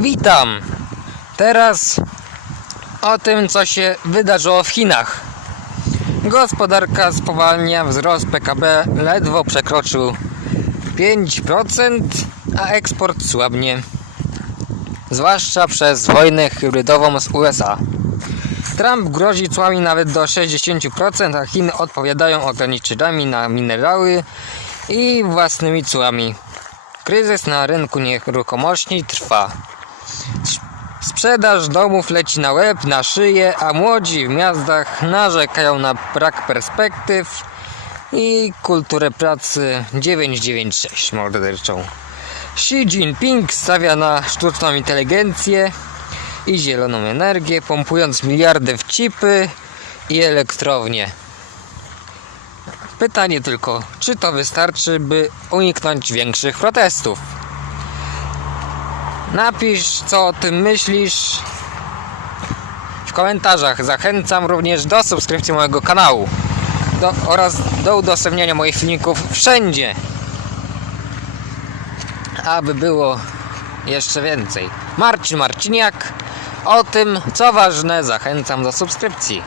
Witam! Teraz o tym, co się wydarzyło w Chinach. Gospodarka spowalnia, wzrost PKB ledwo przekroczył 5%, a eksport słabnie. Zwłaszcza przez wojnę hybrydową z USA. Trump grozi cłami nawet do 60%, a Chiny odpowiadają ograniczeniami na minerały i własnymi cłami. Kryzys na rynku nieruchomości trwa. Sprzedaż domów leci na łeb, na szyję, a młodzi w miastach narzekają na brak perspektyw i kulturę pracy 996 morderczą. Xi Jinping stawia na sztuczną inteligencję i zieloną energię, pompując miliardy w chipy i elektrownie. Pytanie tylko, czy to wystarczy, by uniknąć większych protestów? Napisz, co o tym myślisz w komentarzach. Zachęcam również do subskrypcji mojego kanału do, oraz do udostępniania moich filmików wszędzie, aby było jeszcze więcej. Marcin Marciniak. O tym, co ważne, zachęcam do subskrypcji.